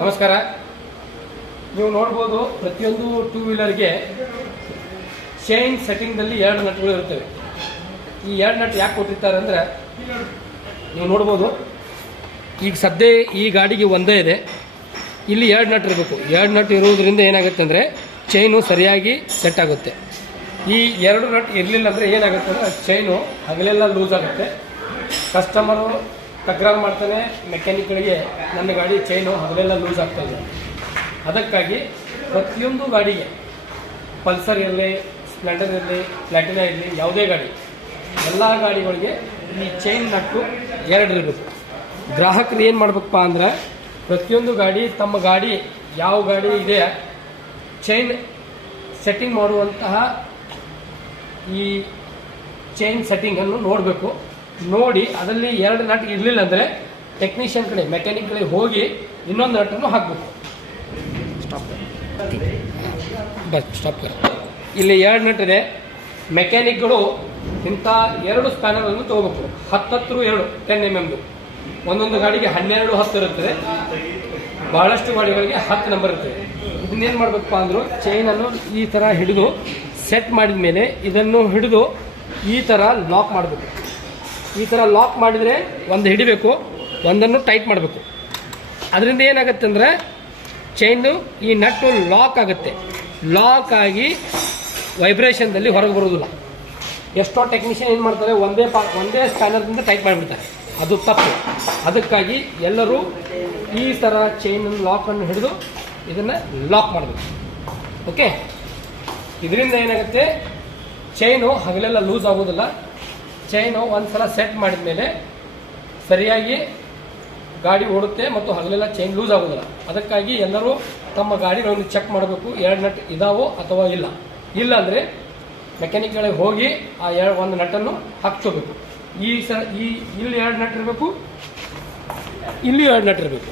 ನಮಸ್ಕಾರ. ನೀವು ನೋಡ್ಬೋದು ಪ್ರತಿಯೊಂದು ಟೂ ವೀಲರ್ಗೆ ಚೈನ್ ಸೆಟ್ಟಿಂಗ್ನಲ್ಲಿ 2 ನಟ್ಗಳು ಇರ್ತವೆ. ಈ 2 ನಟ್ ಯಾಕೆ ಕೊಟ್ಟಿರ್ತಾರೆ ಅಂದರೆ ನೀವು ನೋಡ್ಬೋದು ಈಗ ಸದ್ಯ ಈ ಗಾಡಿಗೆ ಒಂದೇ ಇದೆ, ಇಲ್ಲಿ 2 ನಟ್ ಇರಬೇಕು. 2 ನಟ್ ಇರುವುದರಿಂದ ಏನಾಗುತ್ತೆ ಅಂದರೆ ಚೈನು ಸರಿಯಾಗಿ ಸೆಟ್ ಆಗುತ್ತೆ. ಈ 2 ನಟ್ ಇರಲಿಲ್ಲ ಅಂದರೆ ಏನಾಗುತ್ತೆ ಅಂದರೆ ಚೈನು ಹಗಲೆಲ್ಲ ಲೂಸ್ ಆಗುತ್ತೆ. ಕಸ್ಟಮರು ತಕರಾರು ಮಾಡ್ತಾನೆ ಮೆಕ್ಯಾನಿಕ್ಗಳಿಗೆ, ನನ್ನ ಗಾಡಿ ಚೈನು ಹಗಲೆಲ್ಲ ಲೂಸ್ ಆಗ್ತಾ ಇದೆ. ಅದಕ್ಕಾಗಿ ಪ್ರತಿಯೊಂದು ಗಾಡಿಗೆ, ಪಲ್ಸರ್ ಇರಲಿ, ಸ್ಪ್ಲೆಂಡರ್ ಇರಲಿ, ಪ್ಲಾಟಿನಾ ಇರಲಿ, ಯಾವುದೇ ಗಾಡಿ, ಎಲ್ಲ ಗಾಡಿಗಳಿಗೆ ಈ ಚೈನ್ ನಟ್ಟು 2 ಇರಬೇಕು. ಗ್ರಾಹಕರು ಏನು ಮಾಡಬೇಕಪ್ಪ ಅಂದ್ರೆ ಪ್ರತಿಯೊಂದು ಗಾಡಿ ತಮ್ಮ ಗಾಡಿ ಯಾವ ಗಾಡಿ ಇದೆ ಚೈನ್ ಸೆಟ್ಟಿಂಗ್ ಮಾಡುವಂತಹ ಈ ಚೈನ್ ಸೆಟ್ಟಿಂಗನ್ನು ನೋಡಬೇಕು. ನೋಡಿ ಅದರಲ್ಲಿ 2 ನಟ್ ಇರಲಿಲ್ಲ ಅಂದರೆ ಟೆಕ್ನಿಷಿಯನ್ ಕಡೆ, ಮೆಕ್ಯಾನಿಕ್ ಕಡೆ ಹೋಗಿ ಇನ್ನೊಂದು ನಟನ್ನು ಹಾಕಬೇಕು. ಸ್ಟಾಪ್ ಇಲ್ಲಿ 2 ನಟ್ ಇದೆ. ಮೆಕ್ಯಾನಿಕ್ಗಳು ಇಂಥ 2 ಸ್ಪ್ಯಾನರನ್ನು ತಗೋಬೇಕು. 10 2 10 mm. ಒಂದೊಂದು ಗಾಡಿಗೆ 12 10 ಇರುತ್ತದೆ. ಬಹಳಷ್ಟು ಗಾಡಿಗಳಿಗೆ 10 ನಂಬರ್ ಇರ್ತದೆ. ಇದನ್ನೇನು ಮಾಡಬೇಕಪ್ಪ ಅಂದರು, ಚೈನನ್ನು ಈ ಥರ ಹಿಡಿದು ಸೆಟ್ ಮಾಡಿದ ಮೇಲೆ ಇದನ್ನು ಹಿಡಿದು ಈ ಥರ ಲಾಕ್ ಮಾಡಬೇಕು. ಈ ಥರ ಲಾಕ್ ಮಾಡಿದರೆ ಒಂದು ಹಿಡಿಬೇಕು, ಒಂದನ್ನು ಟೈಟ್ ಮಾಡಬೇಕು. ಅದರಿಂದ ಏನಾಗುತ್ತೆ ಅಂದರೆ ಚೈನು ಈ ನಟ್ಟು ಲಾಕ್ ಆಗುತ್ತೆ. ಲಾಕ್ ಆಗಿ ವೈಬ್ರೇಷನ್ದಲ್ಲಿ ಹೊರಗೆ ಬರೋದಿಲ್ಲ. ಎಷ್ಟೋ ಟೆಕ್ನಿಷಿಯನ್ ಏನು ಮಾಡ್ತಾರೆ, ಒಂದೇ ಸ್ಪ್ಯಾನರ್ದಿಂದ ಟೈಟ್ ಮಾಡಿಬಿಡ್ತಾರೆ. ಅದು ತಪ್ಪು. ಅದಕ್ಕಾಗಿ ಎಲ್ಲರೂ ಈ ಥರ ಚೈನನ್ನು ಲಾಕನ್ನು ಹಿಡಿದು ಇದನ್ನು ಲಾಕ್ ಮಾಡಬೇಕು. ಓಕೆ, ಇದರಿಂದ ಏನಾಗುತ್ತೆ, ಚೈನು ಹಗಲೆಲ್ಲ ಲೂಸ್ ಆಗೋದಿಲ್ಲ. ಚೈನು ಒಂದು ಸಲ ಸೆಟ್ ಮಾಡಿದ ಮೇಲೆ ಸರಿಯಾಗಿ ಗಾಡಿ ಓಡುತ್ತೆ ಮತ್ತು ಹಗಲೆಲ್ಲ ಚೈನ್ ಲೂಸ್ ಆಗೋದಿಲ್ಲ. ಅದಕ್ಕಾಗಿ ಎಲ್ಲರೂ ತಮ್ಮ ಗಾಡಿಗಳನ್ನು ಚೆಕ್ ಮಾಡಬೇಕು, 2 ನಟ್ ಇದಾವೋ ಅಥವಾ ಇಲ್ಲ. ಇಲ್ಲ ಅಂದರೆ ಮೆಕ್ಯಾನಿಕ್ಗಳಿಗೆ ಹೋಗಿ ಆ 1 ನಟನ್ನು ಹಾಕ್ಕೋಬೇಕು. ಇಲ್ಲಿ 2 ನಟ್ ಇರಬೇಕು, ಇಲ್ಲಿ 2 ನಟ್ ಇರಬೇಕು.